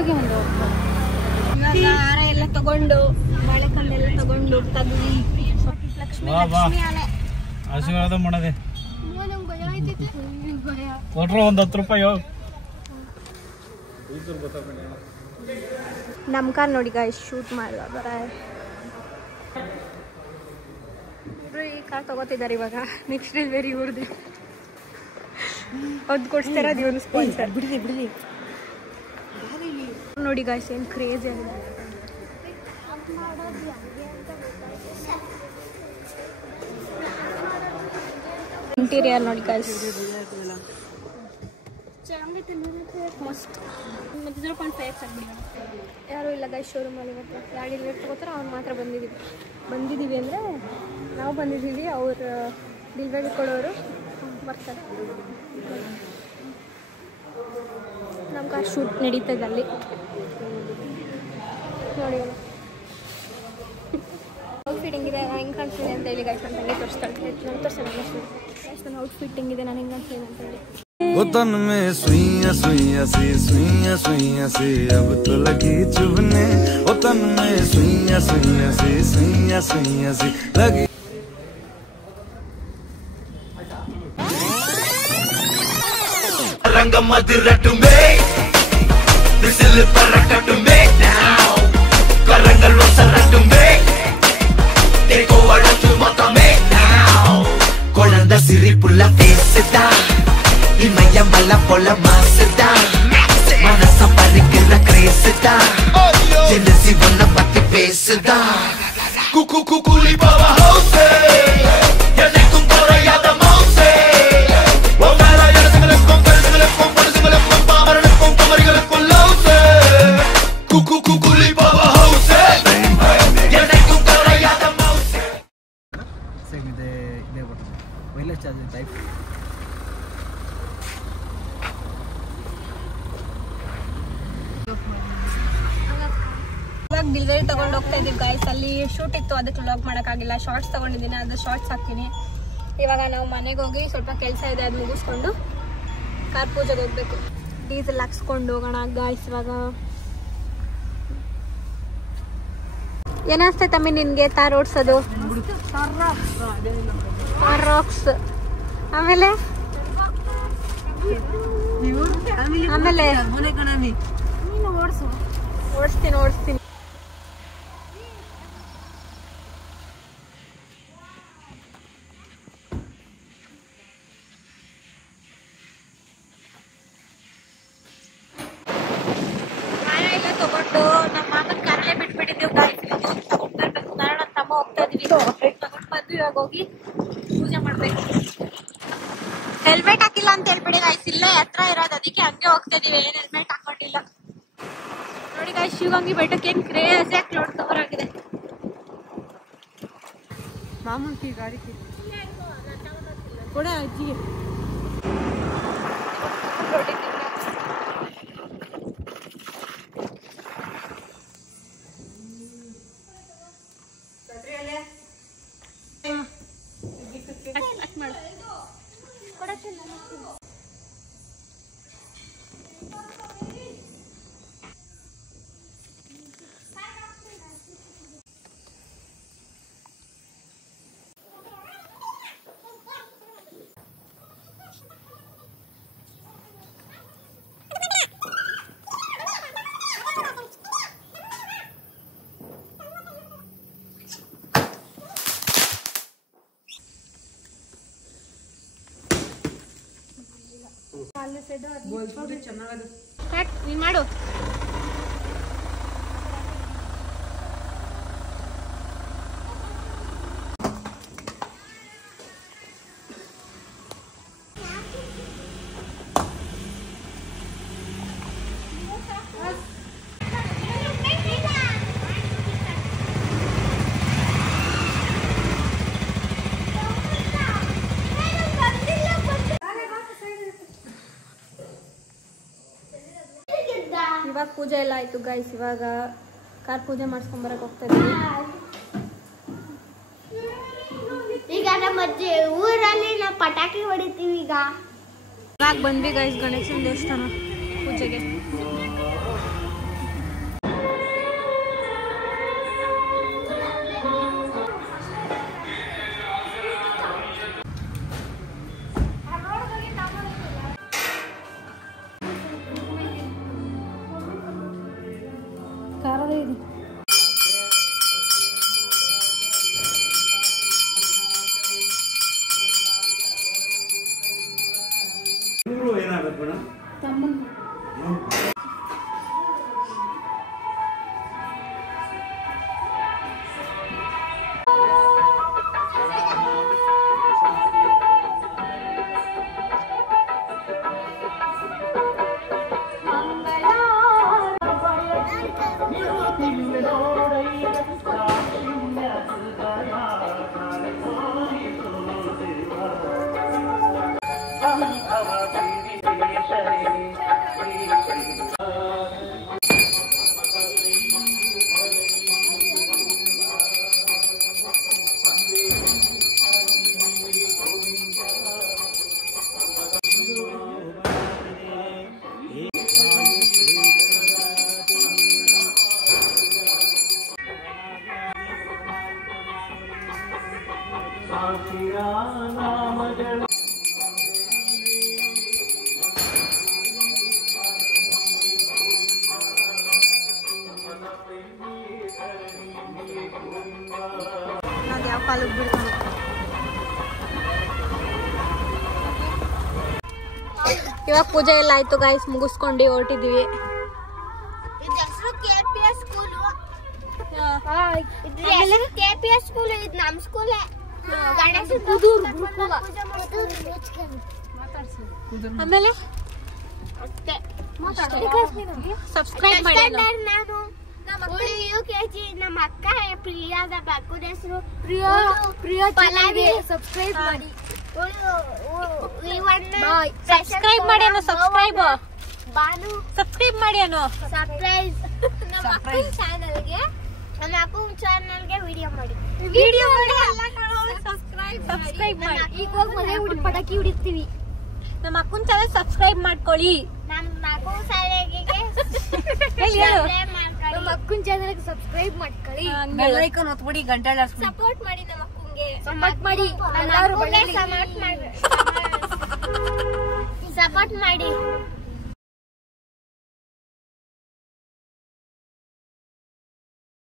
ಒಳಗೆ ಒಂದು ಇವಾಗ ಹಾರ ಎಲ್ಲ ತಗೊಂಡು ಬಾಳೆಕಂಡೆಲ್ಲ ತಗೊಂಡು ಹೋಗ್ತಾದ್ವಿ. ಲಕ್ಷ್ಮಿ ಆನೆ ಆಶೀರ್ವಾದ ಮಾಡದೆ ಕೊಟ್ರು ಒಂದು 10 ರೂಪಾಯಿ. ನಮ್ಮ ಕಾರ್ ನೋಡಿ ಗಾಯ್ಸ್ ಶೂಟ್ ಮಾಡುವ ಈ ಕಾರ್ ತಗೋತಿದ್ದಾರೆ ಇವಾಗ. ನೆಕ್ಸ್ಟ್ ಡೆಲಿವರಿ ಇವ್ರದ್ದು ಅದು ಕೊಡ್ಸ್ತಾರ ಒಂದು ಸ್ಪಾನ್ಸರ್. ಬಿಡ್ರಿ ನೋಡಿ ಗಾಯ್ಸ್ ಏನು ಕ್ರೇಜ್ ಆಗಿದೆ. ಇಂಟೀರಿಯರ್ ನೋಡಿ ಗಾಯ್ಸ್ ಮಸ್ತ್. 0.5 ಯಾರು ಇಲ್ಲ ಗಾಯ್ಸ್ ಶೋರೂಮಲ್ಲಿ. ಇವತ್ತು ಯಾರು ಡೆಲಿವರಿ ತಗೋತಾರೋ ಅವ್ರು ಮಾತ್ರ ಬಂದಿದ್ದೀವಿ ಅಂದರೆ ನಾವು ಬಂದಿದ್ದೀವಿ. ಅವ್ರು ಡೆಲಿವರಿ ಕೊಡೋರು ಬರ್ತಾರೆ. ನಮ್ಮ ಕಾರ್ ಶೂಟ್ ನಡೀತದೆ ಅಲ್ಲಿ ನೋಡಿ. ಔಟ್ಫಿಟ್ಟಿಂಗ್ ಇದೆ ಹೆಂಗೆ ಕಾಣಿಸ್ತಿದೆ ಅಂತ ಹೇಳಿ ಗಾಯ್ಸ್. ಅಂತ ಹೇಳಿ ತೋರಿಸ್ತಾಳೆ ನನ್ನ ಔಟ್ಫಿಟ್ಟಿಂಗ್ ಇದೆ ನಾನು ಹೆಂಗೆ ಕಾಣಿಸ್ತಿದೆ ಅಂತ ಹೇಳಿ. तन में सुइया सुइया सी अब तो लगी चुभने. ओ तन में सुइया सी लगी. रंग मदिरटु में बिसिल परकटु में now करंगल वसरटु में देखो वड़चु मत में now कोलंदा सिरी पुल्ला फेसदा इमय मल्ला पोला मासदा मनस परिकिर क्रेसदा जेलसी वन्न पत्ति पेसदा कुकु कुकुली बाबा होसे यने कुंकोरा याद मौसे वो मेरा यार संगले पामरने कोमरिगले कोलौसे कुकु कुकुली बाबा होसे यने कुंकोरा याद मौसे सेम ಇದೆ ಬರ್ತದೆ ವೈರ್ಲೆಸ್ ಚಾರ್ಜಿಂಗ್ ಟೈಪ್. ಇವಾಗ ಡೆಲಿವರಿ ತಗೊಂಡು ಹೋಗ್ತಾ ಇದೀವಿ ಗಾಯ್ಸ್. ಅಲ್ಲಿ ಶೂಟ್ ಇತ್ತು ಅದಕ್ಕೆ ವ್ಲಾಗ್ ಮಾಡೋಕ್ಕಾಗಿಲ್ಲ. ಶಾರ್ಟ್ಸ್ ತಗೊಂಡಿದ್ದೀನಿ, ಅದು ಶಾರ್ಟ್ಸ್ ಹಾಕ್ತೀನಿ. ಇವಾಗ ನಾವು ಮನೆಗೆ ಹೋಗಿ ಸ್ವಲ್ಪ ಕೆಲಸ ಇದೆ ಅದು ಮುಗಿಸ್ಕೊಂಡು ಕಾರ್ ಪೂಜೆಗೆ ಹೋಗ್ಬೇಕು. ಡೀಸೆಲ್ ಹಾಕ್ಸ್ಕೊಂಡು ಹೋಗೋಣ ಗಾಯ್ಸ್. ಇವಾಗ ಏನಿಸ್ತೈತೆ ತಮ್ಮಿ ನಿನ್ಗೆ ತಾರ್ ಓಡಿಸೋದು? ರಾಕ್ಸ್. ಆಮೇಲೆ ಓಡಿಸ್ತೀನಿ. ತಗೊಂಡು ನಮ್ಮ ಮಾಮನ ಕಾರಲ್ಲೇ ಬಿಟ್ಬಿಟ್ಟಿದ್ದೀವಿ ಗಾಯ್ಸ್. ತಗೊಂಡ್ಬರ್ಬೇಕು. ನಾನು ನನ್ನ ತಮ್ಮ ಹೋಗ್ತಾ ಇದೀವಿ. ತಗೊಂಡ್ ಬಂದು ಇವಾಗ ಹೋಗಿ ಪೂಜೆ ಮಾಡ್ಬೇಕು. ಹೆಲ್ಮೆಟ್ ಹಾಕಿಲ್ಲ ಅಂತ ಹೇಳ್ಬಿಡಿ ಗಾಯ್ಸ್. ಇಲ್ಲೇ ಹತ್ರ ಇರೋದು ಅದಕ್ಕೆ ಹಂಗೆ ಹೋಗ್ತಾ ಇದೀವಿ. ಏನ್ ಹೆಲ್ಮೆಟ್ ಹಾಕೊಂಡಿಲ್ಲ ನೋಡಿ ಗಾಯ್ಸ್. ಶಿವಗಂಗೆ ಬೆಟ್ಟಕ್ಕೆ ಏನ್ ಕ್ರೇಜ್ ಆಗಿ ಕ್ಲೌಡ್ ಕವರ್ ಆಗಿದೆ. ಮಾಮೂಲಿ ಕಿ ಗಾಡಿ ಕಿ ಕೊಡ ಅಜ್ಜಿಗೆ. ನೀನ್ ಮಾಡು. ಇವಾಗ ಪೂಜೆ ಎಲ್ಲ ಆಯ್ತು ಗೈಸ್. ಇವಾಗ ಕಾರ್ ಪೂಜೆ ಮಾಡಿಸ್ಕೊಂಡ್ ಬರಕ್ ಹೋಗ್ತಾ ಇದೀವಿ. ಈಗ ನಮ್ಮ ಊರಲ್ಲಿ ನಾವು ಪಟಾಕಿ ಹೊಡಿತೀವಿ. ಇವಾಗ ಬಂದ್ವಿ ಗೈಸ್ ಗಣೇಶನ ದೇವಸ್ಥಾನ ಪೂಜೆಗೆ. ಏನಾಗಬೇಕು ಮೇಡಮ್? ಇವಾಗ ಪೂಜೆ ಎಲ್ಲ ಆಯ್ತು ಗಾಯ್ಸ್, ಮುಗಿಸ್ಕೊಂಡು ಹೊರಟಿದೀವಿ. ಇದು ಹೆಸರು KPS ಸ್ಕೂಲ್. KPS ಸ್ಕೂಲ್ ಇದು ನಮ್ಮ ಸ್ಕೂಲ್. ಗಣೇಶ ಆಮೇಲೆ ಸಬ್ಸ್ಕ್ರೈಬ್ ಮಾಡಿ. ನಾನು UKG ನಮ್ಮ ಅಕ್ಕ ಪ್ರಿಯಾದ ಬಾಕುದ ಹೆಸರು ಪ್ರಿಯಾ ಸಬ್ಸ್ಕ್ರೈಬ್ ಮಾಡಿ. ಸಬ್ಸ್ಕ್ರೈಬ್ ಮಾಡಿ ಅನ್ನೋ ಸಬ್ಸ್ಕ್ರೈಬ್ ಬಾನು ಸಬ್ಸ್ಕ್ರೈಬ್ ಮಾಡಿ ಅನ್ನೋ ಸರ್ಪ್ರೈಸ್ ನಮ್ಮ ಅಕ್ಕನ ಚಾನೆಲ್ಗೆ ವಿಡಿಯೋ ಮಾಡಿ ಸಬ್ಸ್ಕ್ರೈಬ್ ಮಾಡಿ. ಈಗ ಹೋಗಿ ಮನೆ ಪಟಾಕಿ ಹೊಡಿತೀವಿ. ನಮ್ಮ ಅಕ್ಕನ ಚಾನೆಲ್ ಸಬ್ಸ್ಕ್ರೈಬ್ ಮಾಡ್ಕೊಳ್ಳಿ. ನಮ್ಮ ಅಕ್ಕನ ಚಾನೆಲ್ಗೆ ನಮ್ಮ ಅಕ್ಕನ ಚಾನೆಲ್ಗೆ ಸಬ್ಸ್ಕ್ರೈಬ್ ಮಾಡ್ಕೊಳ್ಳಿ. ಬೆಲ್ ಐಕಾನ್ ಒತ್ಬಿಡಿ, ಗಂಟೆ ಸಪೋರ್ಟ್ ಮಾಡಿ. ನಮ್ಮ ಅಕ್ಕಂಗೆ ಸಪೋರ್ಟ್ ಮಾಡಿ. ಸಪೋರ್ಟ್ ಮಾಡಿ.